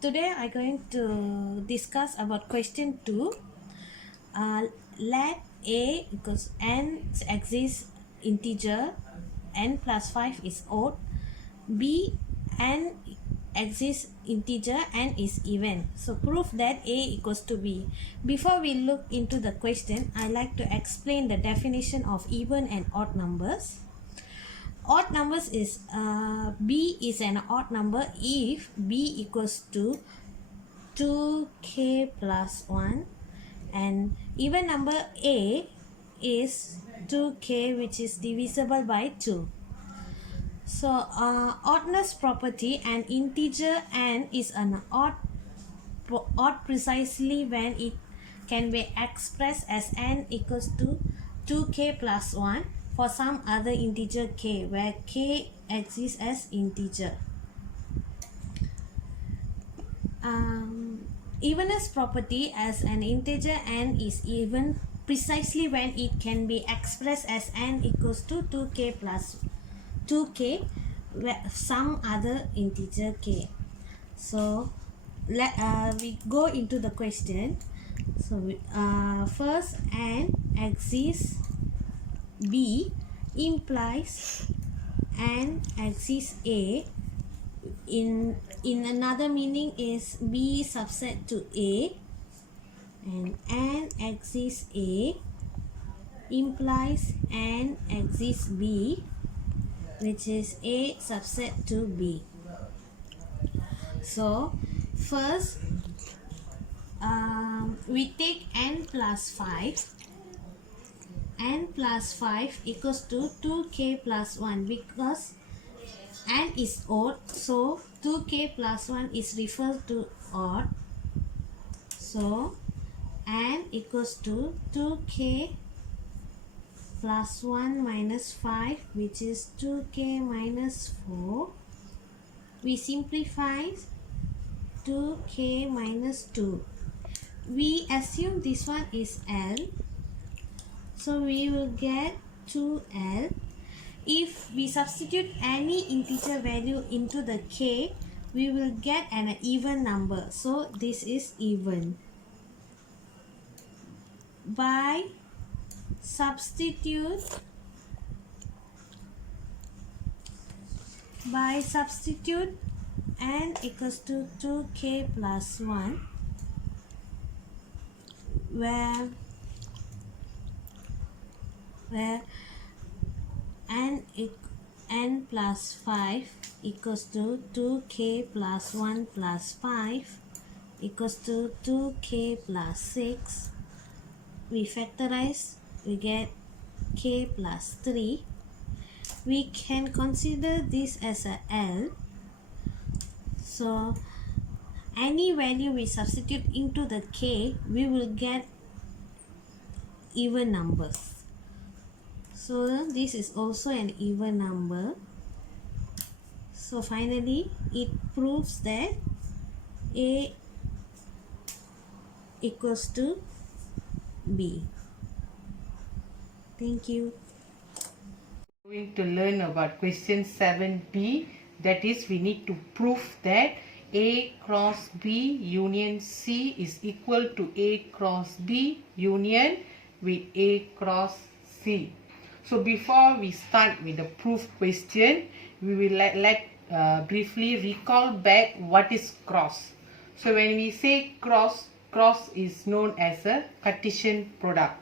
Today I'm going to discuss about question 2. Let a equals n exists integer, n plus 5 is odd. B, n exists integer, n is even. So prove that a equals to b. Before we look into the question, I like to explain the definition of even and odd numbers. Odd numbers is b is an odd number if b equals to 2k plus 1, and even number a is 2k, which is divisible by 2. So oddness property, an integer n is an odd precisely when it can be expressed as n equals to 2k plus 1 for some other integer k, where k exists as integer. Evenness property, as an integer n is even precisely when it can be expressed as n equals to 2k plus 2k, where some other integer k. So we go into the question. So first, n exists b implies n exists a. In another meaning is b subset to a, and n exists a implies n exists b, which is a subset to b. So first we take n plus 5. N plus 5 equals to 2k plus 1, because n is odd, so 2k plus 1 is referred to odd. So n equals to 2k plus 1 minus 5, which is 2k minus 4. We simplify 2k minus 2. We assume this one is L, so we will get 2L. If we substitute any integer value into the k, we will get an even number. So this is even. By substitute n equals to 2k plus 1, where n plus 5 equals to 2k plus 1 plus 5 equals to 2k plus 6. We factorize, we get k plus 3. We can consider this as a L. So any value we substitute into the k, we will get even numbers. So this is also an even number. So finally it proves that a equals to b. Thank you. Going to learn about question 7b, that is, we need to prove that a cross b union c is equal to a cross b union with a cross c. So before we start with the proof question, we will briefly recall back what is cross. So when we say cross is known as a Cartesian product.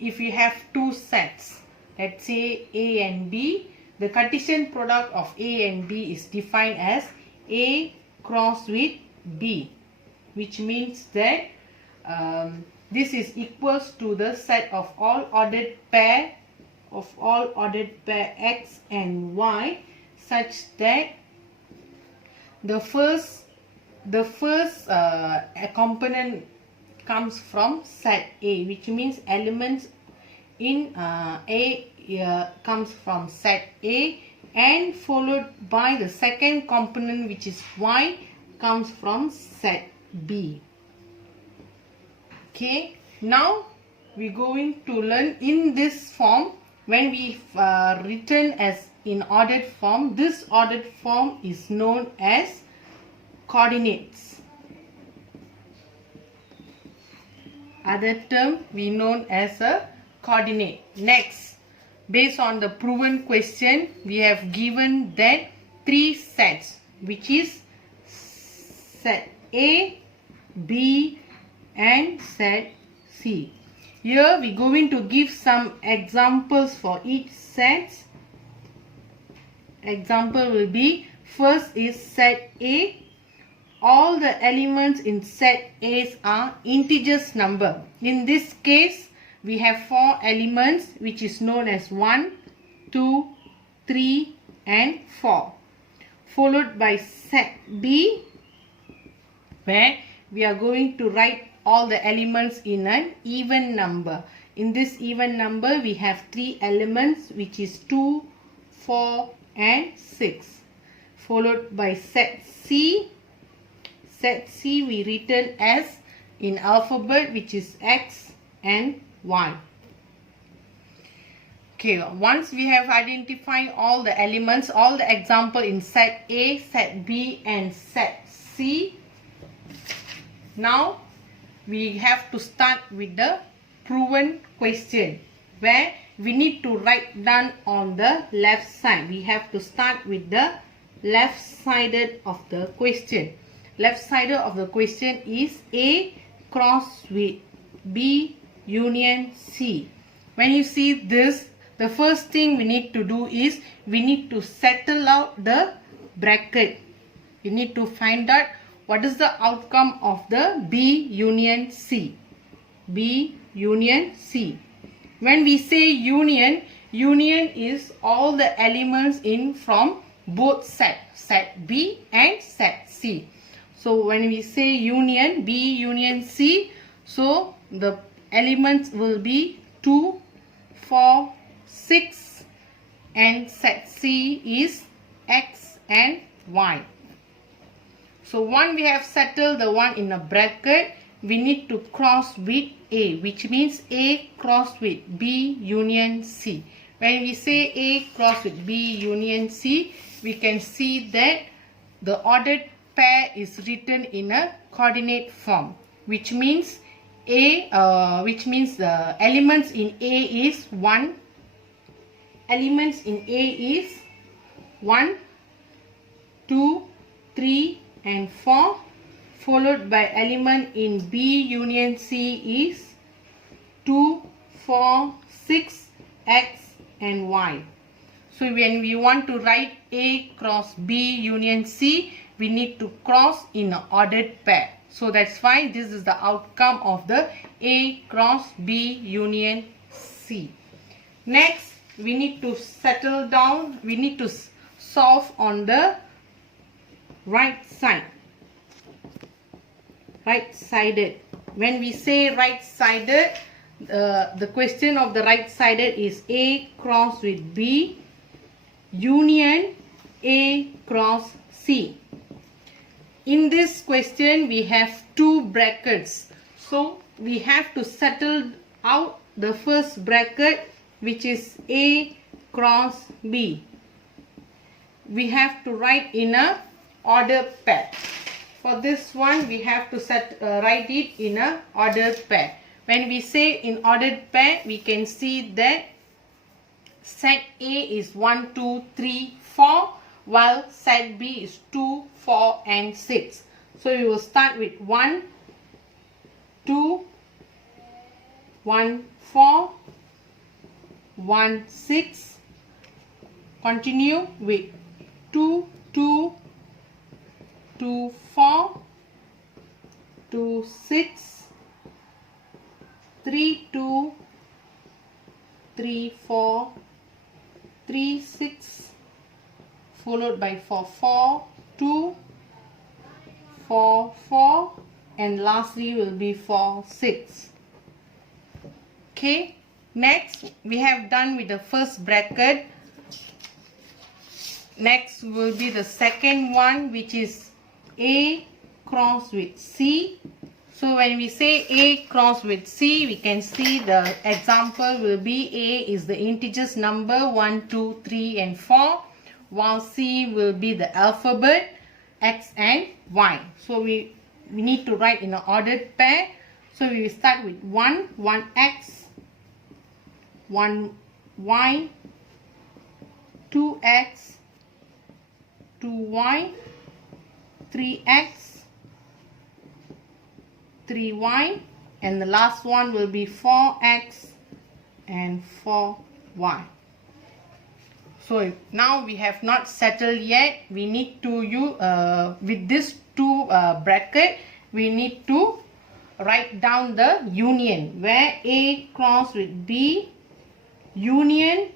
If we have two sets, let's say A and B, the Cartesian product of A and B is defined as A cross with B, which means that this is equals to the set of all ordered pair x and y, such that the first component comes from set A, which means elements in A comes from set A, and followed by the second component, which is y, comes from set B. Okay, now we're going to learn in this form. When we written as in ordered form, this ordered form is known as coordinates. Other term we known as a coordinate. Next, based on the proven question, we have given that three sets, which is set A, B and set C. Here we going to give some examples for each set. Example will be, first is set A. All the elements in set A are integers number. In this case, we have 4 elements, which is known as 1, 2, 3 and 4. Followed by set B, where we are going to write all the elements in an even number. In this even number, we have 3 elements, which is 2, 4 and 6. Followed by set C. Set C we written as in alphabet, which is X and Y. Okay, once we have identified all the elements, all the example in set A, set B and set C, now we have to start with the proven question, where we need to write down on the left side. We have to start with the left sided of the question. Left side of the question is A cross with B union C. When you see this, the first thing we need to do is we need to settle out the bracket. You need to find out what is the outcome of the B union C. B union C. When we say union, union is all the elements in from both set B and set C. So when we say union, B union C, so the elements will be 2, 4, 6 and set C is X and Y. So once we have settled the one in a bracket, we need to cross with A, which means A cross with B union C. When we say A cross with B union C, we can see that the ordered pair is written in a coordinate form, which means the elements in A is 1. Elements in A is 1, 2, 3 and 4, followed by element in B union C is 2, 4, 6, X and Y. So when we want to write A cross B union C, we need to cross in an ordered pair. So that's why this is the outcome of the A cross B union C. Next, we need to settle down. We need to solve on the right side. Right-sided. When we say right-sided, the question of the right-sided is A cross with B union A cross C. In this question, we have 2 brackets. So we have to settle out the first bracket, which is A cross B. We have to write in a order pair. For this one, we have to write it in a ordered pair. When we say in ordered pair, we can see that set A is 1, 2, 3, 4, while set B is 2, 4 and 6. So you will start with 1, 2, 1, 4, 1, 6. Continue with 2, 2, 2, 4, 2, 6, 3, 2, 3, 4, 3, 6, followed by 4, 4, 2, 4, 4 and lastly will be 4, 6. Okay, next we have done with the first bracket. Next will be the second one, which is A cross with C. So when we say A cross with C, we can see the example will be A is the integers number 1, 2, 3 and 4, while C will be the alphabet. x and y. So we need to write in an ordered pair. So we will start with 1x, 1y, 2x, 2y, 3x, 3y, and the last one will be 4x and 4y. So now we have not settled yet. We need to use with this two bracket, we need to write down the union, where A cross with B, union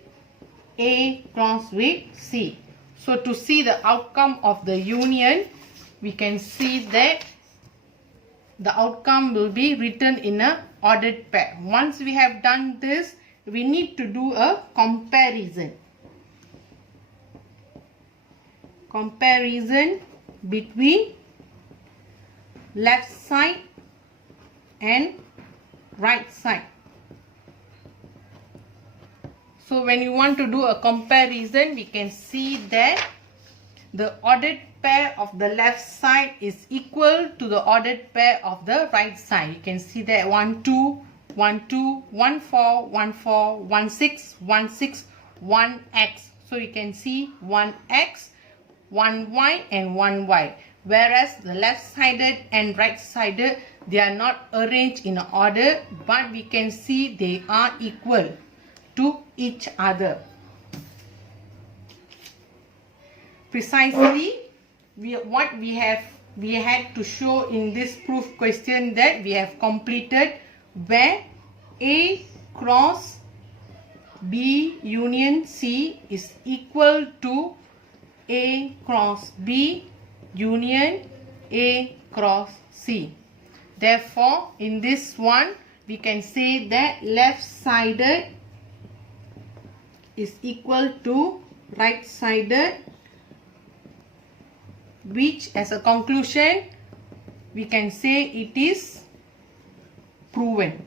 A cross with C. So to see the outcome of the union, we can see that the outcome will be written in a ordered pair. Once we have done this, we need to do a comparison. Comparison between left side and right side. So when you want to do a comparison, we can see that the ordered pair of the left side is equal to the ordered pair of the right side. You can see that 1 2 1 2 1 4 1 4 1 6 1 6 1x. So you can see 1x, 1y and 1y, whereas the left-sided and right-sided, they are not arranged in order, but we can see they are equal to each other. Precisely what we had to show in this proof question, that we have completed, where A cross B union C is equal to A cross B union A cross C. Therefore, in this one, we can say that left-sided is equal to right-sided, which as a conclusion, we can say it is proven.